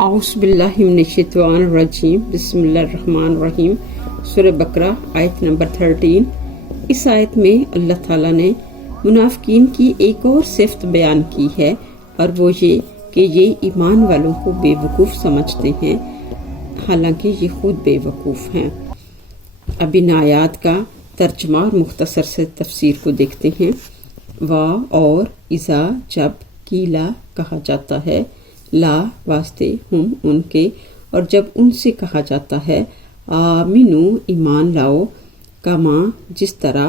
اعوذ باللہ من الشیطان الرجیم بسم اللہ الرحمن الرحیم سورہ بقرہ آیت نمبر 13۔ اس آیت میں اللہ تعالیٰ نے منافقین کی ایک اور صفت بیان کی ہے، اور وہ یہ کہ یہ ایمان والوں کو بے وقوف سمجھتے ہیں، حالانکہ یہ خود بے وقوف ہیں۔ اب ان آیات کا ترجمہ اور مختصر سے تفسیر کو دیکھتے ہیں۔ وا اور اذا جب قیلا کہا جاتا ہے، لا واسطے ہم ان کے، اور جب ان سے کہا جاتا ہے آمنو ایمان لاؤ، کما جس طرح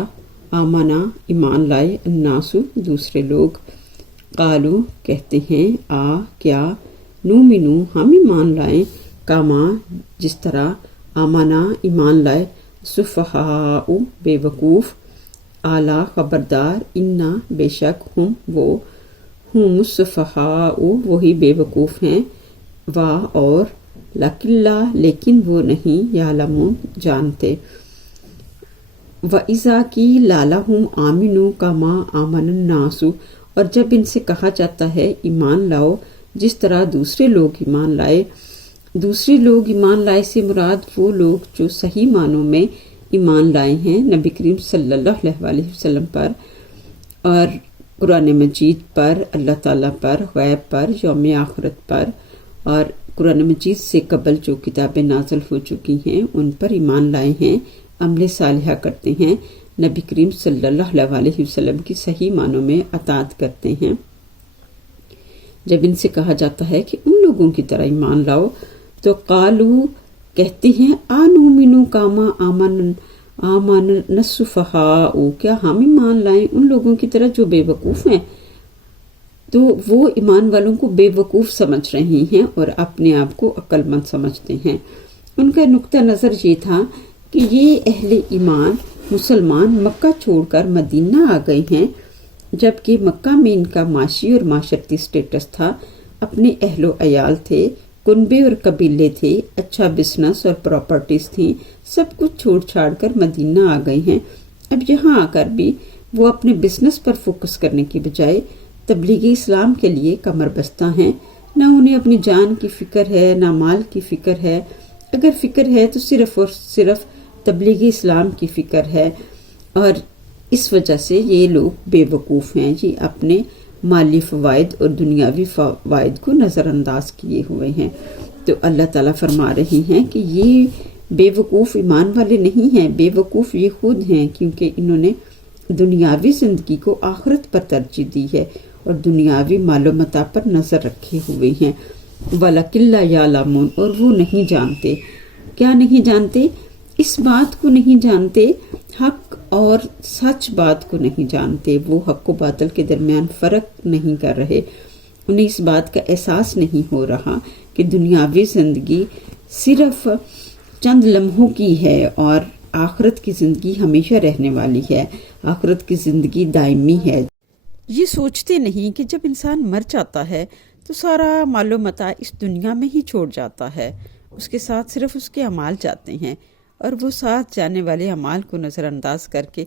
آمنا ایمان لائے، الناس دوسرے لوگ، قالو کہتے ہیں کیا نومنو ہم ایمان لائیں، کما جس طرح آمنا ایمان لائے، سفہاء بے وقوف، اعلیٰ خبردار، انا بے شک ہم وہ، ہم سفہاء وہی بے وقوف ہیں، وا اور لکلا لیکن وہ نہیں، یعلمون جانتے، وَإِذَا قِیلَ لَهُمْ آمِنُوا كَمَا آمَنَ النَّاسُ اور جب ان سے کہا جاتا ہے ایمان لاؤ جس طرح دوسرے لوگ ایمان لائے۔ دوسرے لوگ ایمان لائے سے مراد وہ لوگ جو صحیح معنوں میں ایمان لائے ہیں نبی کریم صلی اللہ علیہ وسلم پر، اور قرآن مجید پر، اللہ تعالیٰ پر، غیب پر، یوم آخرت پر، اور قرآن مجید سے قبل جو کتابیں نازل ہو چکی ہیں ان پر ایمان لائے ہیں، عمل صالحہ کرتے ہیں، نبی کریم صلی اللہ علیہ وسلم کی صحیح معنوں میں اطاعت کرتے ہیں۔ جب ان سے کہا جاتا ہے کہ ان لوگوں کی طرح ایمان لاؤ، تو قالو کہتے ہیں آنومنو کاما آمن السفہاء، کیا ہم ایمان لائیں ان لوگوں کی طرح جو بے وقوف ہیں؟ تو وہ ایمان والوں کو بے وقوف سمجھ رہے ہیں اور اپنے آپ کو عقل مند سمجھتے ہیں۔ ان کا نقطہ نظر یہ تھا کہ یہ اہل ایمان مسلمان مکہ چھوڑ کر مدینہ آ گئے ہیں، جبکہ مکہ میں ان کا معاشی اور معاشرتی سٹیٹس تھا، اپنے اہل و عیال تھے، کنبے اور قبیلے تھے، اچھا بزنس اور پراپرٹیز تھیں، سب کچھ چھوڑ چھاڑ کر مدینہ آ گئے ہیں۔ اب یہاں آ کر بھی وہ اپنے بزنس پر فوکس کرنے کی بجائے تبلیغ اسلام کے لیے کمر بستہ ہیں۔ نہ انہیں اپنی جان کی فکر ہے، نہ مال کی فکر ہے، اگر فکر ہے تو صرف اور صرف تبلیغ اسلام کی فکر ہے، اور اس وجہ سے یہ لوگ بے وقوف ہیں، یہ اپنے مالی فوائد اور دنیاوی فوائد کو نظر انداز کیے ہوئے ہیں۔ تو اللہ تعالیٰ فرما رہے ہیں کہ یہ بے وقوف ایمان والے نہیں ہیں، بے وقوف یہ خود ہیں، کیونکہ انہوں نے دنیاوی زندگی کو آخرت پر ترجیح دی ہے اور دنیاوی مال و متاع پر نظر رکھے ہوئے ہیں۔ وَلَکِن لَا یعلمون اور وہ نہیں جانتے۔ کیا نہیں جانتے؟ اس بات کو نہیں جانتے، حق اور سچ بات کو نہیں جانتے، وہ حق و باطل کے درمیان فرق نہیں کر رہے، انہیں اس بات کا احساس نہیں ہو رہا کہ دنیاوی زندگی صرف چند لمحوں کی ہے اور آخرت کی زندگی ہمیشہ رہنے والی ہے، آخرت کی زندگی دائمی ہے۔ یہ سوچتے نہیں کہ جب انسان مر جاتا ہے تو سارا مال و متاع اس دنیا میں ہی چھوڑ جاتا ہے، اس کے ساتھ صرف اس کے اعمال جاتے ہیں، اور وہ ساتھ جانے والے اعمال کو نظر انداز کر کے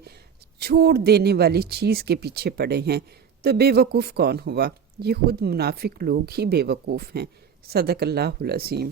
چھوڑ دینے والی چیز کے پیچھے پڑے ہیں۔ تو بے وقوف کون ہوا؟ یہ خود منافق لوگ ہی بے وقوف ہیں۔ صدق اللہ العظیم۔